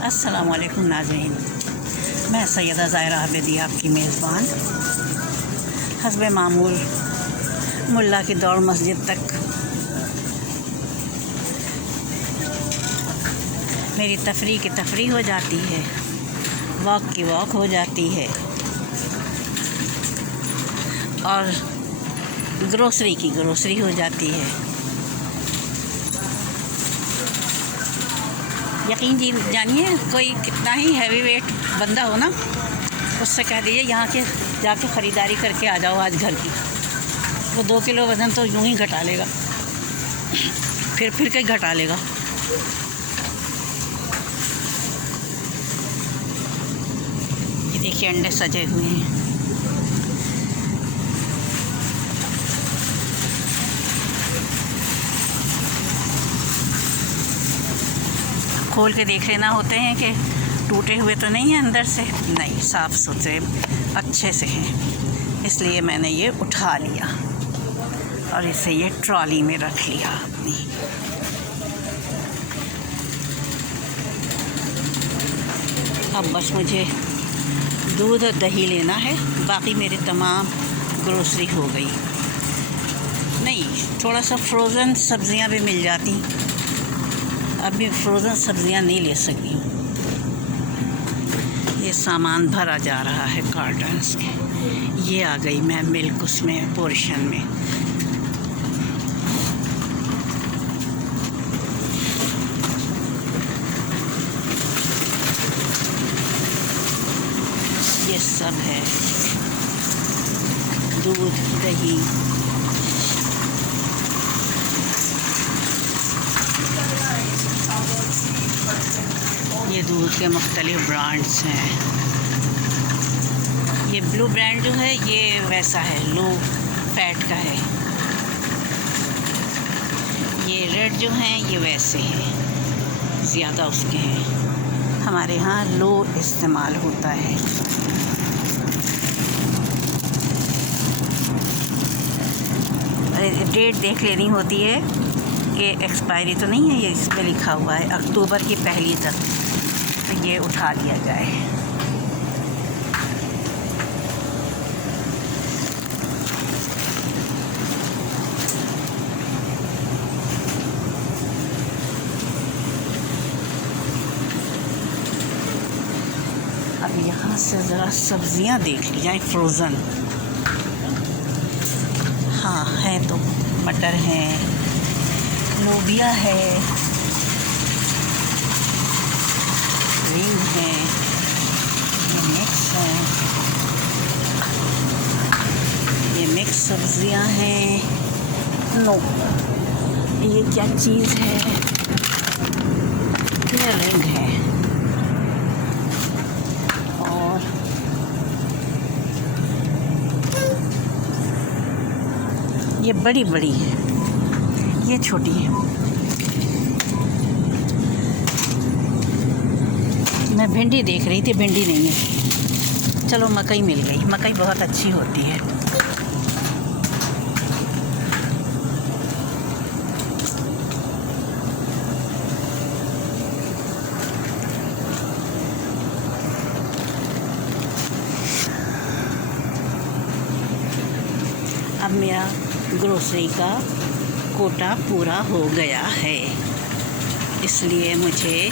अस्सलामुअलैकुम नाज़रीन, मैं सैयदा ज़ाहिरा आबिदी आपकी मेज़बान हस्बे मामूल मुल्ला की दौड़ मस्जिद तक मेरी तफरी की तफरी हो जाती है, वॉक की वॉक हो जाती है और ग्रोसरी की ग्रोसरी हो जाती है। यकीन जी जानिए, कोई कितना ही हैवी वेट बंदा हो ना, उससे कह दीजिए यहाँ के जाके ख़रीदारी करके आ जाओ आज घर की, वो 2 किलो वज़न तो यूँ ही घटा लेगा, फिर के घटा लेगा। ये देखिए अंडे सजे हुए हैं। खोल के देख लेना होते हैं कि टूटे हुए तो नहीं हैं अंदर से, नहीं, साफ़ सुथरे अच्छे से हैं, इसलिए मैंने ये उठा लिया और इसे ये ट्रॉली में रख लिया अपनी। अब बस मुझे दूध और दही लेना है, बाकी मेरे तमाम ग्रोसरी हो गई। नहीं, थोड़ा सा फ्रोज़न सब्ज़ियां भी मिल जाती, अभी फ्रोज़न सब्ज़ियां नहीं ले सकी। ये सामान भरा जा रहा है कार्टन्स के। ये आ गई मैं मिल्क उसमें पोर्शन में। ये सब है, दूध दही, ये दूध के मुख्तलिफ़ ब्रांड्स हैं। ये ब्लू ब्रांड जो है ये वैसा है, लो फैट का है। ये रेड जो हैं ये वैसे हैं, ज़्यादा उसके हैं। हमारे यहाँ लो इस्तेमाल होता है। डेट देख लेनी होती है कि एक्सपायरी तो नहीं है, ये इस पर लिखा हुआ है अक्टूबर की पहली तक, तो ये उठा लिया जाए। अब यहाँ से ज़रा सब्ज़ियाँ देख ली जाए फ्रोज़न। हाँ है तो, मटर है, लोबिया है, रिंग है, ये मिक्स है, ये मिक्स सब्जियां हैं। नो, ये क्या चीज़ है? ये रिंग है और ये बड़ी बड़ी है, ये छोटी है। मैं भिंडी देख रही थी, भिंडी नहीं है। चलो मकई मिल गई, मकई बहुत अच्छी होती है। अब मेरा ग्रोसरी का कोटा पूरा हो गया है, इसलिए मुझे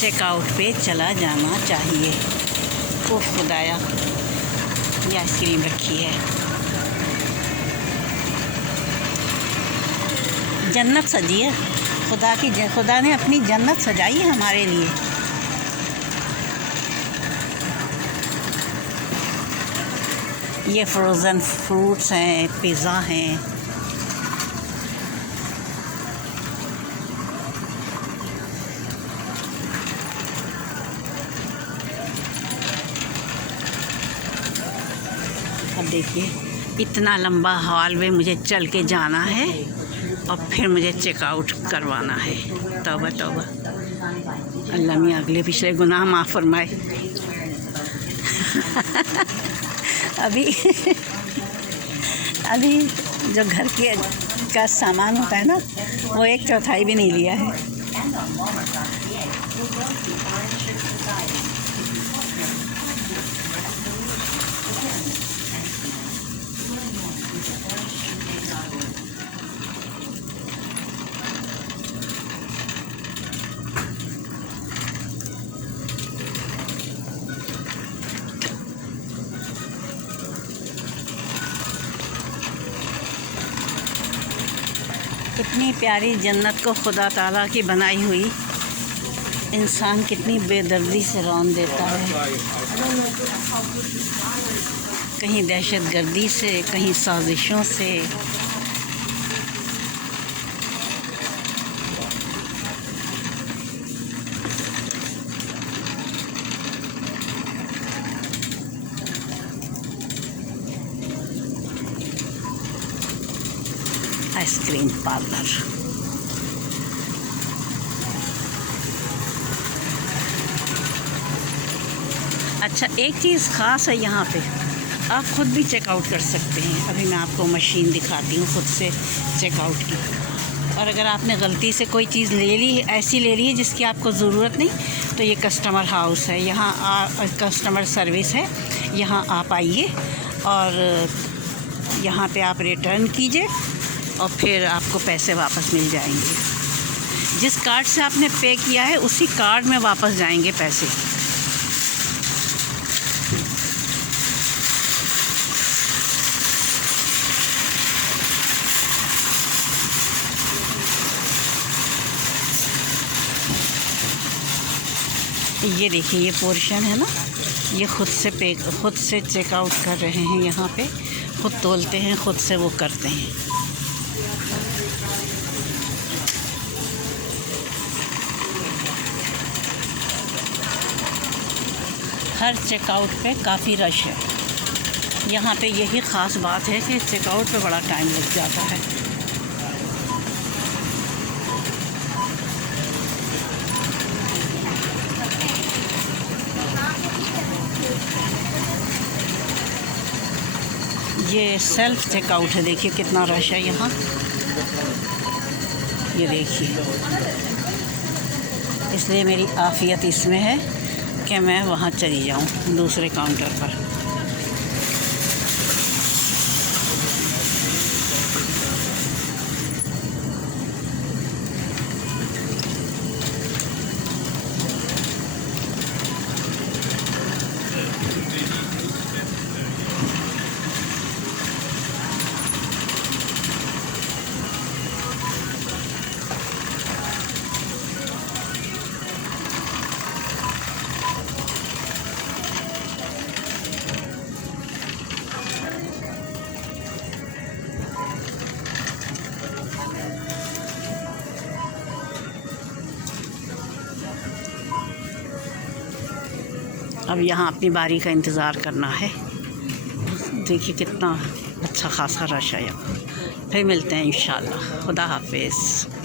चेकआउट पे चला जाना चाहिए। ओह खुदाया, ये आइसक्रीम रखी है। जन्नत सजी है, खुदा ने अपनी जन्नत सजाई है हमारे लिए। ये फ्रोज़न फ्रूट्स हैं, पिज़्ज़ा हैं। अब देखिए, इतना लंबा हॉल में मुझे चल के जाना है और फिर मुझे चेकआउट करवाना है। तौबा तौबा, अल्लाह मियाँ अगले पिछले गुनाह माफ़ फरमाए। अभी जो घर के का सामान होता है ना, वो 1/4 भी नहीं लिया है। and on Walmart.ca, you'll go to Orange Shirt Society. If you partner, awareness, and experience. Learn more with orangeshirtday.org. कितनी प्यारी जन्नत को खुदा ताला की बनाई हुई इंसान कितनी बेदर्दी से रौन देता है। कहीं दहशतगर्दी से, कहीं साजिशों से। Ice cream parlour. अच्छा, एक चीज़ ख़ास है यहाँ पे, आप ख़ुद भी चेकआउट कर सकते हैं। अभी मैं आपको मशीन दिखाती हूँ खुद से चेकआउट की। और अगर आपने गलती से कोई चीज़ ले ली, ऐसी ले ली है जिसकी आपको ज़रूरत नहीं, तो ये कस्टमर हाउस है, यहाँ कस्टमर सर्विस है। यहाँ आप आइए और यहाँ पे आप रिटर्न कीजिए और फिर आपको पैसे वापस मिल जाएंगे। जिस कार्ड से आपने पे किया है उसी कार्ड में वापस जाएंगे पैसे। ये देखिए, ये पोर्शन है ना, ये खुद से चेकआउट कर रहे हैं। यहाँ पे खुद तोलते हैं, खुद से वो करते हैं। हर चेकआउट पे काफ़ी रश है। यहाँ पे यही ख़ास बात है कि चेकआउट पे बड़ा टाइम लग जाता है। ये सेल्फ चेकआउट है, देखिए कितना रश है यहाँ। ये देखिए, इसलिए मेरी आफ़ियत इसमें है कि मैं वहाँ चली जाऊँ दूसरे काउंटर पर। अब यहाँ अपनी बारी का इंतज़ार करना है। देखिए कितना अच्छा खासा रश है यहाँ। फिर मिलते हैं इंशाल्लाह। खुदा हाफिज़।